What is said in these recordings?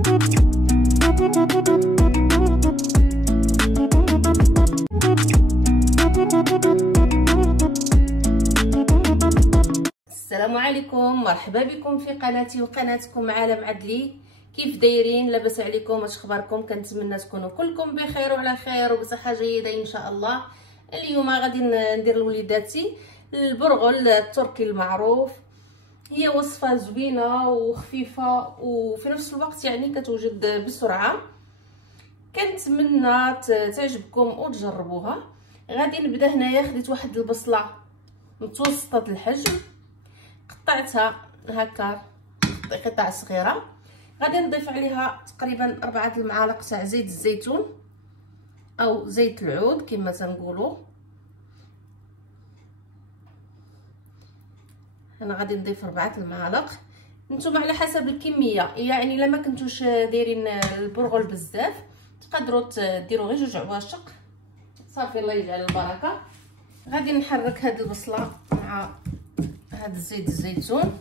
السلام عليكم، مرحبا بكم في قناتي وقناتكم عالم عدلي. كيف دايرين؟ لاباس عليكم؟ اش اخباركم؟ كنتمنى تكونوا كلكم بخير وعلى خير وبصحه جيده ان شاء الله. اليوم غادي ندير لوليداتي البرغل التركي المعروف. هي وصفه زوينه وخفيفه وفي نفس الوقت يعني كتوجد بسرعه. كنتمنى تعجبكم وتجربوها. غادي نبدا. هنايا خديت واحد البصله متوسطه الحجم، قطعتها هكا قطع صغيره. غادي نضيف عليها تقريبا 4 المعالق تاع زيت الزيتون او زيت العود كما تنقولوا. انا غادي نضيف 4 المعالق. نتوما على حسب الكميه، يعني الا ما كنتوش دايرين البرغل بزاف تقدروا ديروا غير 2 عواشق صافي. الله يجعل البركه. غادي نحرك هاد البصله مع هاد زيت الزيتون.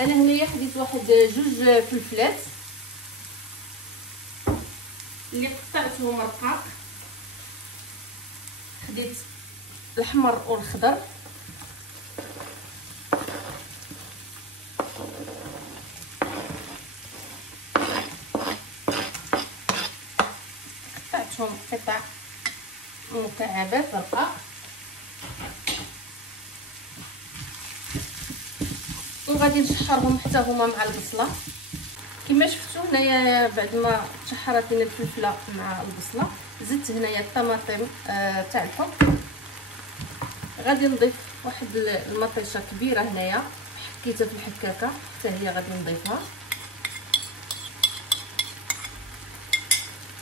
انا هنايا خديت واحد 2 فلفلات اللي قطعتهم رقاق. خديت الاحمر والخضر. قطعتهم قطع مكعبات رقاق. وغادي نشحرهم حتى هما مع البصله. كما شفتوا هنايا بعد ما تشحرت لنا الفلفله مع البصله زدت هنايا الطماطم تاع الحب. غادي نضيف واحد المطيشه كبيره هنايا حكيتها في الحكاكه حتى هي غادي نضيفها.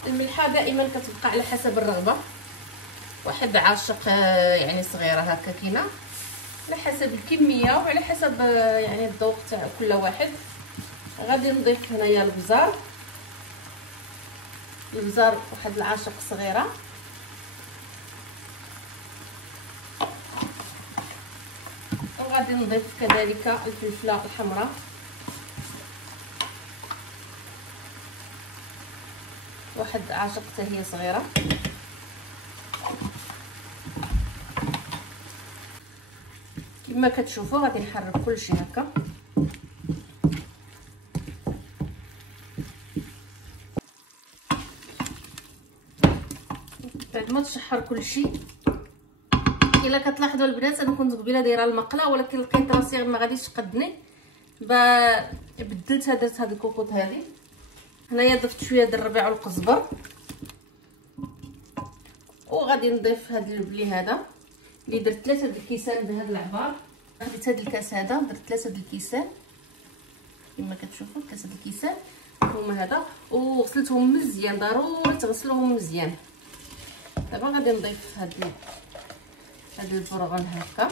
الملحه دائما كتبقى على حسب الرغبه، واحد عاشق يعني صغيره هكا كاينه على حسب الكميه وعلى حسب يعني الذوق تاع كل واحد. غادي نضيف هنايا البزار واحد العاشق صغيره. وغادي نضيف كذلك الفلفله الحمراء واحد عاشق حتى هي صغيره. كما كتشوفوا غادي نحرك كلشي هكا. بعد ما تشحر كلشي، الا كتلاحظوا البنات انا كنت قبيله دايره المقله ولكن لقيت راسي ما غاديش تقدني بدلتها. درت هاد الكوكوط هذه. هنايا ضفت شويه د الربيع والقزبر. وغادي نضيف هاد البلي هذا اللي درت 3 د الكيسان بهذا العبار. خديت هاد الكاس هذا درت 3 د الكيسان كما كتشوفوا 3 د الكيسان هما هذا. وغسلتهم مزيان، ضروري تغسلوهم مزيان. دابا غادي نضيف هاد البرغل هكا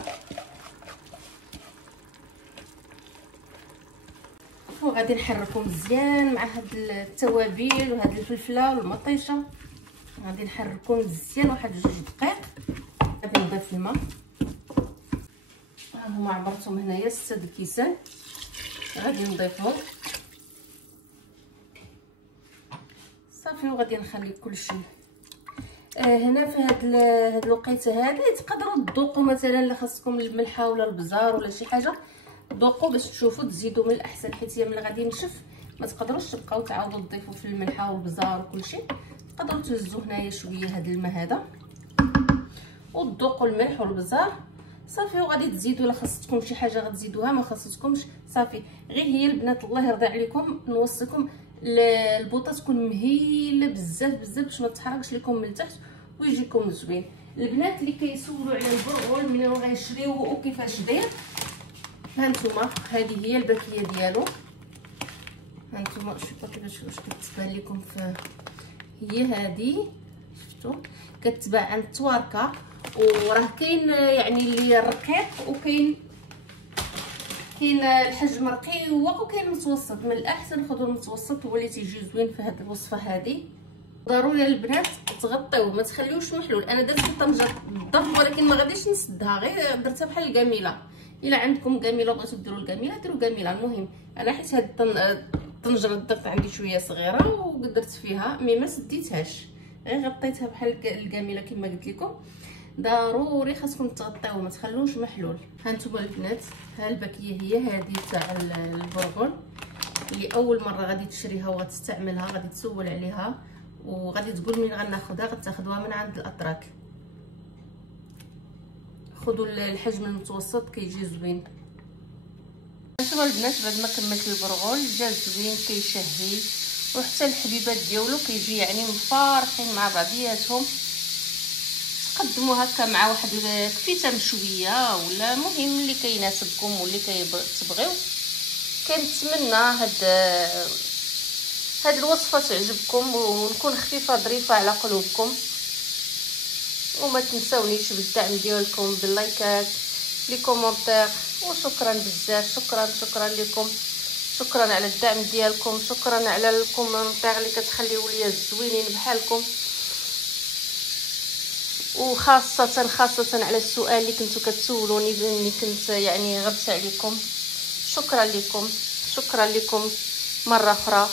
وغادي نحركو مزيان مع هاد التوابل وهاد الفلفله والمطيشه. غادي نحركو مزيان واحد 2 دقائق. غادي نضيف الماء. ها هما عبرتهم هنايا 6 د الكيسان. غادي نضيفهم صافي وغادي نخلي كلشي. هنا في هاد الوقيته هذه تقدروا تذوقوا مثلا الا خاصكم الملحه ولا البزار ولا شي حاجه ذوقوا باش تشوفوا تزيدوا من الاحسن، حيت هي ملي غادي نشف ما تقدروش تبقاو تعاودوا تضيفوا في الملحه والبزار وكلشي. تقدروا تهزوا هنايا شويه هاد الماء هذا وتذوقوا الملح والبزار صافي. وغادي تزيدوا الا خاصتكم شي حاجه غتزيدوها، ما خاصتكمش صافي. غير هي البنات الله يرضي عليكم نوصيكم البوطه تكون مهيله بزاف بزاف باش ما تحرقش لكم من التحت ويجيكم زوين. البنات اللي كيسولوا على البرغل منين غيشريوه وكيفاش داير، هانتوما هذه هي الباكيه ديالو. هانتوما شوفوا كيفاش واش كتبان لكم هي هذه شفتوا كتباع عند تواركه. وراه كاين يعني اللي رقيق وكاين الحجم رقيق وكاين المتوسط. من الاحسن خذوا المتوسط هو اللي تيجي زوين في هذه الوصفه هذه. ضروري البنات تغطيوه ما تخليوش محلول. انا درت الطنجره بالضبط ولكن ما غاديش نسدها، غير درتها بحال الكميله. الا عندكم كميله بغيتو ديروا الكميله ديروا كميله. المهم انا حيت هاد الطنجره درت عندي شويه صغيره ودرت فيها مي ما سديتهاش، غير غطيتها بحال الكاميله كما قلت لكم. ضروري خاصكم تغطيوه ما تخلوش محلول. ها نتوما البنات، ها الباكيه هي هذه تاع البرغل اللي اول مره غادي تشريها وغتستعملها، غادي تسول عليها وغادي تقول من غناخذها، غتاخذوها من عند الاتراك. خذوا الحجم المتوسط كيجي زوين. هانتوما البنات بعد ما كملت البرغل جا زوين كيشهي، وحتى الحبيبات ديالو كيجي يعني مفارقين مع بعضياتهم. تقدموا هكا مع واحد كفيته مشويه ولا المهم اللي كيناسبكم واللي كتبغيو. كنتمنى هاد الوصفه تعجبكم ونكون خفيفه ظريفه على قلوبكم، وما تنساونيش بالدعم ديالكم باللايكات لي كومونتير. وشكرا بزاف، شكرا لكم، شكرا على الدعم ديالكم، شكرا على الكومونتير اللي كتخليو ليا الزوينين بحالكم، وخاصه على السؤال اللي كنتو كتسولوني باني كنت يعني غبت عليكم. شكرا لكم مره اخرى.